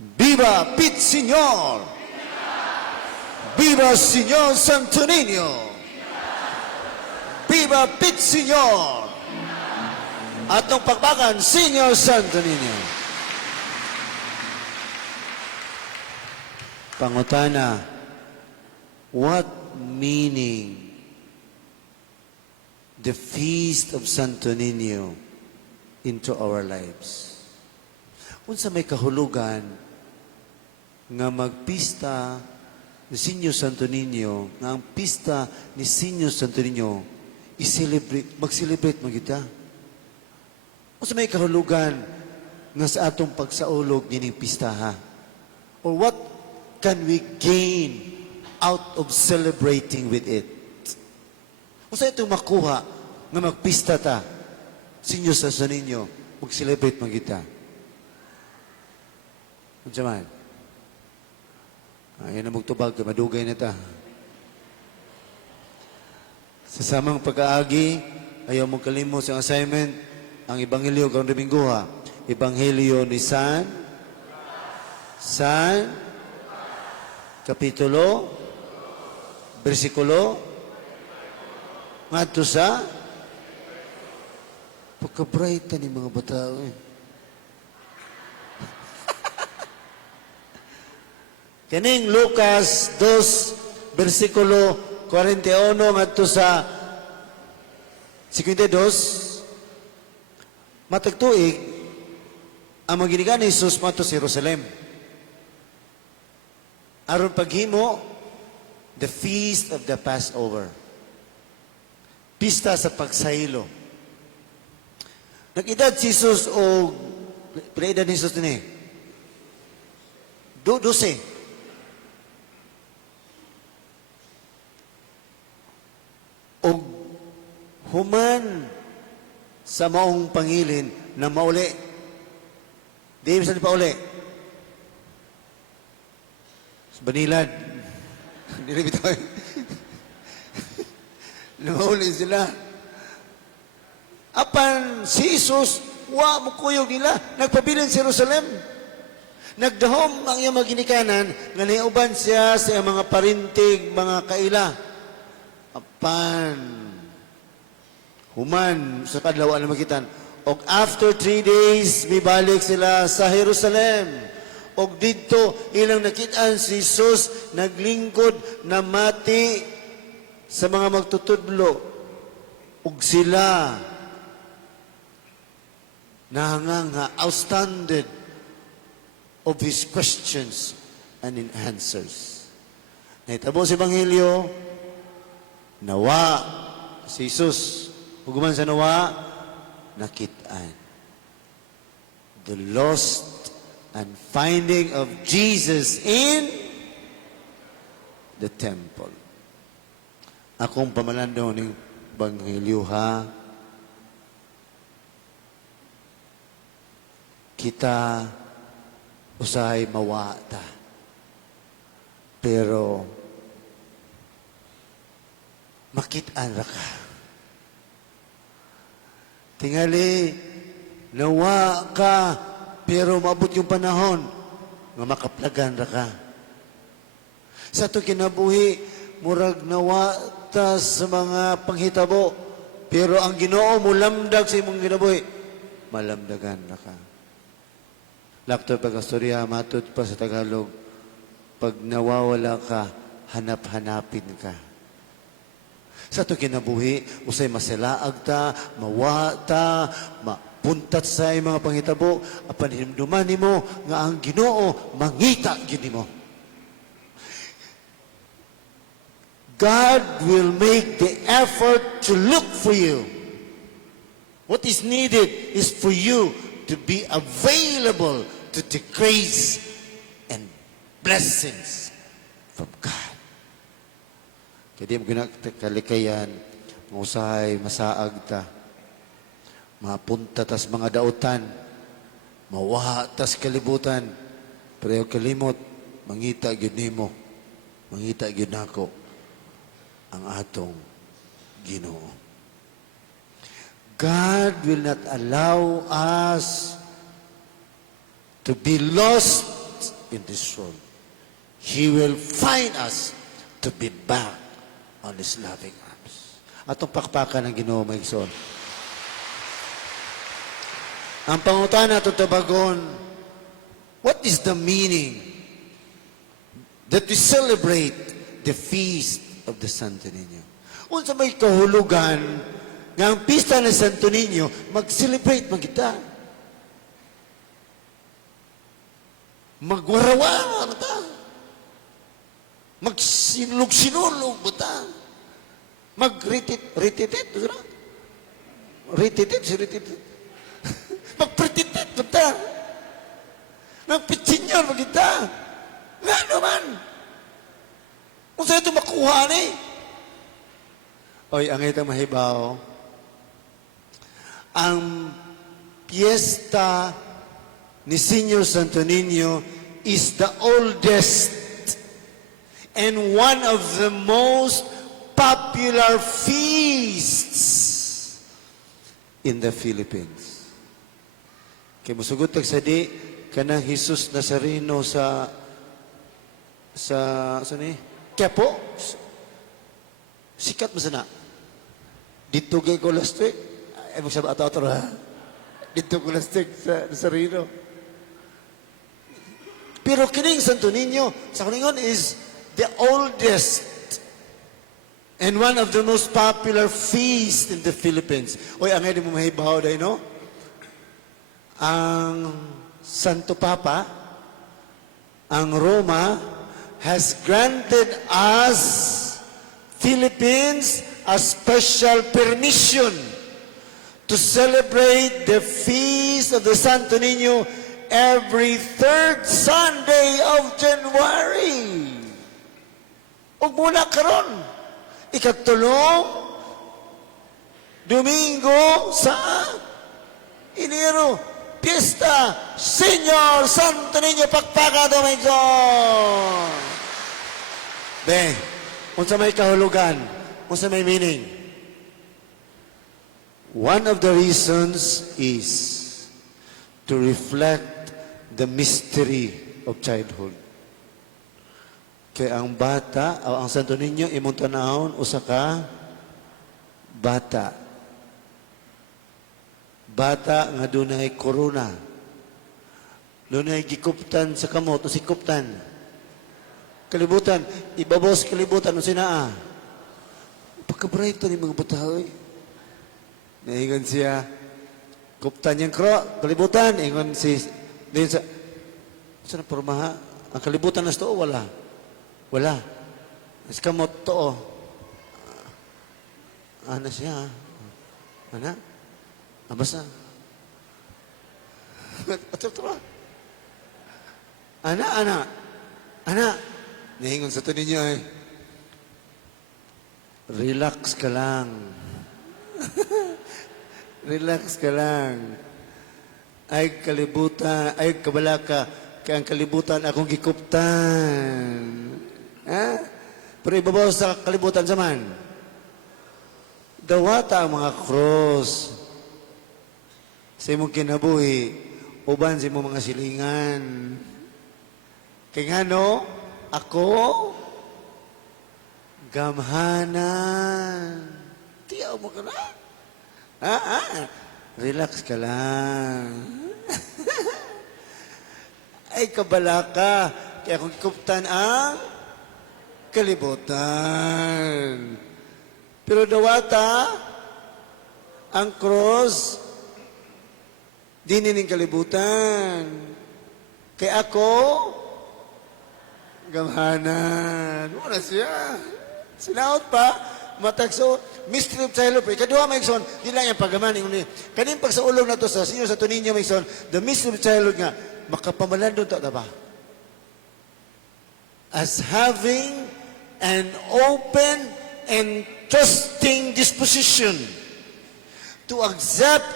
Viva Pit Señor! Viva Señor Santo Niño! Viva Pit Señor! Atong pagbagan, Señor Santo Niño. Pangutana, what meaning the Feast of Santo Niño into our lives? Unsa may kahulugan nga magpista ni Sinyo Santo Niño, nga ang pista ni Sinyo Santo Niño mag-celebrate magita. Unsa may kahulugan nga sa atong pagsaulog nining pistaha? Or what can we gain out of celebrating with it? Unsa itong makuha nga magpista ta Sinyo Santo Niño, mag-celebrate magita? Unsa man? Ayan na magtubag, madugay na ta. Sa samang pag-aagi, ayaw mong kalimot sa assignment, ang Ebanghelyo karong Domingguha. Ebanghelyo ni San Kapitulo, versikulo, ngadto sa pagka-bright ni mga bata. Kaning Lucas 2, versikulo 41 ngadto sa 52, matag tuig ang maginigan ni Jesus mato sa Jerusalem. Aron paghimo the feast of the Passover. Pista sa pagsaylo. Nag-edad si Jesus o pila-edad ni Jesus din 12. O human sa maong pangilin na mauli. Di bisa pa uli. Sa Banilad. Nilibit ako. Na mauli sila. Apan si Jesus, wa mo kuyog nila. Nagpabilin sa Jerusalem. Nagdahom ang iyang maginikanan nga niuban siya sa mga parintig, mga kaila. Apan, human sa kadlaw na makitan. Og after 3 days, mibalik sila sa Jerusalem. Og dito, ilang nakitaan si Jesus, naglingkod na mati sa mga magtutudlo. Og sila, nahanganga, outstanding of his questions and in answers. Naitabo sa Ebanghelyo, nawa si Jesus. Huguman sa nawa, nakitaan. The lost and finding of Jesus in the temple. Akong pamalando ng Ebanghelyo ha, kita usahay mawata. Pero makitaan ra ka. Tingali, nawa ka, pero maabot yung panahon nga makaplagan ra ka. Sa ito kinabuhi, murag nawa ta sa mga panghitabo, pero ang Ginoo mo lamdag sa imong kinabuhi, malamdagan ra ka. Lakto pag-astorya, matut pa sa Tagalog, pag nawawala ka, hanap-hanapin ka. Sa ito kinabuhi, usay masilaag ta, mawa ta, mapuntat sa mga panghitabo, apan hinumduman mo nga ang Ginoo mangita gini mo. God will make the effort to look for you. What is needed is for you to be available to the grace and blessings from God. Kaya di mo ginagkalikayan, usahay, masaag ta, mapunta tas mga dautan, mawaha tas kalibutan, pero kalimot, mangita gyud nimo, mangita gyud nako ang atong Ginoo. God will not allow us to be lost in this world, He will find us to be back on His loving arms. Atong pakpakan ng Ginoo maigsoon. Ang pangutana to tabagon, what is the meaning that we celebrate the feast of the Santo Niño? Unsa may kahulugan nga ang pista ng Santo Niño, mag-celebrate magita. Magwarawara ta. Magsinulog-sinulog ta. Mag-rititit. Rititit. Magprititit ta. Magpitsinyor magita. Nga naman. Kung saan ito makuha ni. Oy, ang itong mahibaw, ang piyesta ni Senior Santo Niño is the oldest and one of the most popular feasts in the Philippines. Kaya musugot sa di, kanang Jesus Nazareno sa Quiapo, sikat mo sana. Dito kay ko last week, ay magsabi ato ha? Dito ko last week sa Nazareno. Pero kining Santo Niño, sa kaningon is the oldest and one of the most popular feasts in the Philippines. Oy, ang hindi mo mahibaw dahil, no? Ang Santo Papa, ang Roma, has granted us Philippines a special permission to celebrate the feast of the Santo Niño every third Sunday of January. Ug muna karon, ikatulong Domingo sa Enero, Fiesta Senior Santo Niño Pakpaka Domingo. Be, unsa may kahulugan, unsa may meaning. One of the reasons is to reflect the mystery of childhood. Kaya ang bata, o ang Santo Niño, imong tanahon, usa ka bata. Bata nga dunay korona. Dunay gikuptan sa kamot, o si kuptan. Kalibutan, ibabaw sa kalibutan, o sinaa. Pagkabrayto ni mga batahoy. Naingon siya, kuptan niyang kalibutan, ingon si, din sa na pormaha, ang kalibutan na to, wala. Wala. Mas kamot to, ana siya, ana, abasa. Atro. Ana, naingon sa to ninyo eh, relax ka lang. Relax ka lang. Ay kalibutan, ay kabalaka, kaya ang kalibutan akong gikuptan. Ha? Pero ibabaw sa kalibutan sa man. Dawata ang mga cross. Sa imong kinabuhi, uban sa imong mga silingan. Kaya nga no, ako, gamhanan. Tiyaw mo ka na. Relax ka lang. Ay, kabalaka. Kaya kung kuptan ang kalibutan. Pero dawata, ang cross, dinining kalibutan. Kaya ako, gamhanan. Wala siya. Sinaot pa, matagso, mystery of childhood. Kadua, Maigson, di lang yung pagaman. Kanin pag sa ulong na to sa Senior Santo Niño, Maigson, the mystery of childhood nga, makapamalan doon to, diba? As having an open and trusting disposition to accept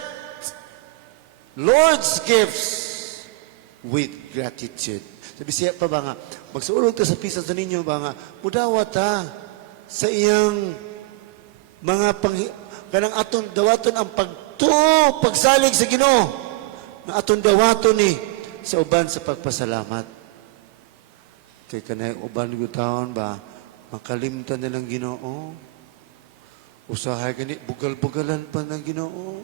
Lord's gifts with gratitude. Sabi siya pa ba nga, magsaulog ta sa pisa sa ninyo ba nga, mudawa ta sa iyang mga kanang aton dawaton ang pagsalig sa Ginoo na aton dawaton ni sa uban sa pagpasalamat. Kay kanay uban ko taon ba, makalimtan nilang Ginoo. Usahay gani, bugal-bugalan pa ng Ginoo.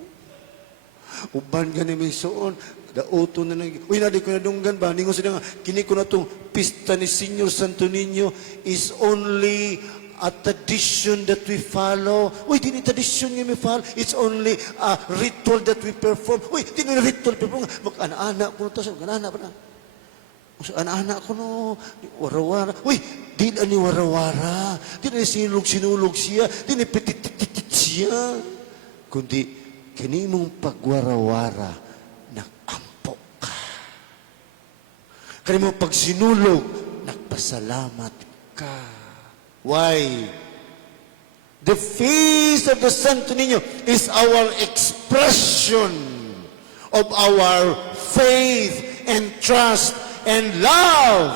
Uban gani may suon, dauto na lang. Uy, nadi ko na dunggan ba? Ningon sila nga, kini ko na itong pista ni Senyor Santo Niño is only a tradition that we follow. Uy, di ni tradition nga may follow. It's only a ritual that we perform. Uy, di ni ritual perform. Mag-anak ko na ito. Mag-anak pa na. Anak-anak ko no, warawara. Uy, di na ni warawara. Di na sinulog siya. Di na petititit siya. Kundi, kanimong pagwarawara, nag-ampo ka. Kanimong pagsinulog, nagpasalamat ka. Why? The feast of the Santo Niño is our expression of our faith and trust and love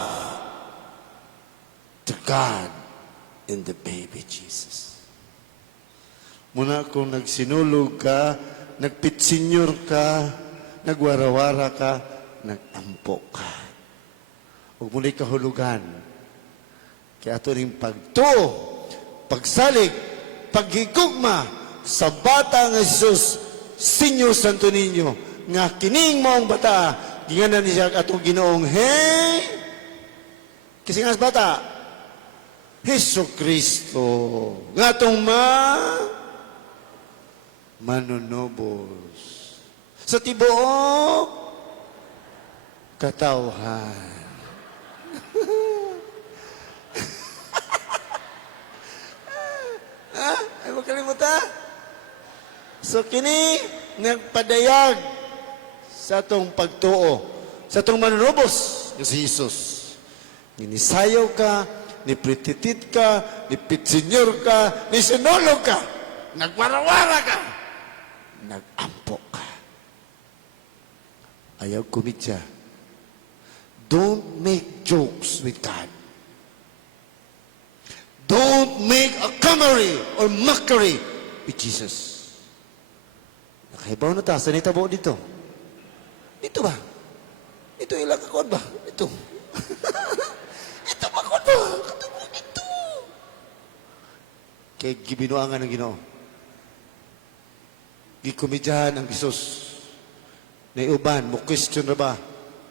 to God in the baby Jesus. Muna kung nagsinulog ka, nagpitsinyor ka, nagwarawara ka, nagampo ka. Huwag mo na'y kahulugan. Kaya ito rin pagtuo, pagsalig, paghigugma sa bata ng Jesus, Senyor Santo Niño, nga kining maong bata, ginganan niya atong Ginoong, hey! Kasi nga sa bata, Hesus Kristo, nga atong manunobos sa tibuok katawhan. Ay makalimutan. So kini nagpadayag sa atong pagtuo, sa atong manunobos nga si Jesus. Ninisayaw ka, niprititit ka, nipitsinyor ka, nisinulog ka, nagwarawara ka, nagampo ka. Ayaw kumidya. Don't make jokes with God. Don't make a comedy or mockery with Jesus. Nakahibaw na ta, saan itabo dito? Dito ba? Dito ilang kakuan ba? Dito. Ito ba kuan ba? Katabo dito. Kaya gibinuangan ng Ginoo. Gikomedyahan ang Jesus. Naiuban, mo question na ba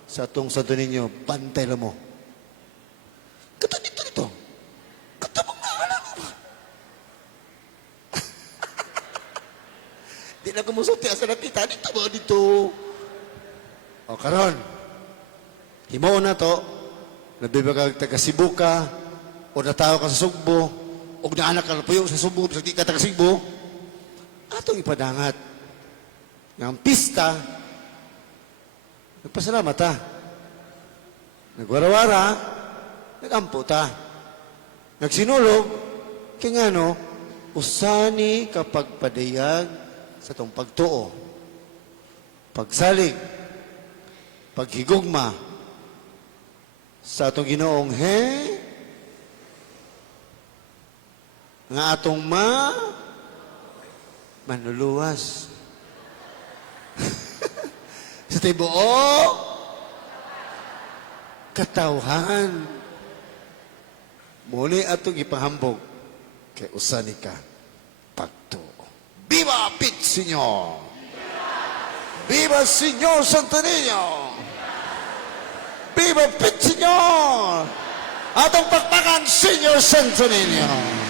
sa atong Santo Niño, bantay lang mo. Kato dito. Katabang na, alam mo ba? Di na kumusulti asa nakita, dito ba dito? O karon, himaw na to, nabibagag taga Cebu ka, o natao ka sa Sugbo, o naanak ka na puyo sa Sugbo, sa di ka taga Cebu, atong ipadangat. Ng pista, nagpasalamat ta. Nagwarawara, nagampo ta. Nagsinulog, kaya nga no, usani kapag padayag sa itong pagtuo, pagsalig, paghigugma sa atong Ginoong nga atong manluluwas sa tibuok katawhan. Muli atong ipahambog kay usani ka pagtuo. Viva Pit Senyor! Viva Senyor Santo Niño! Viva Pit Senyor! Atong pagpakan Senyor Santo Niño!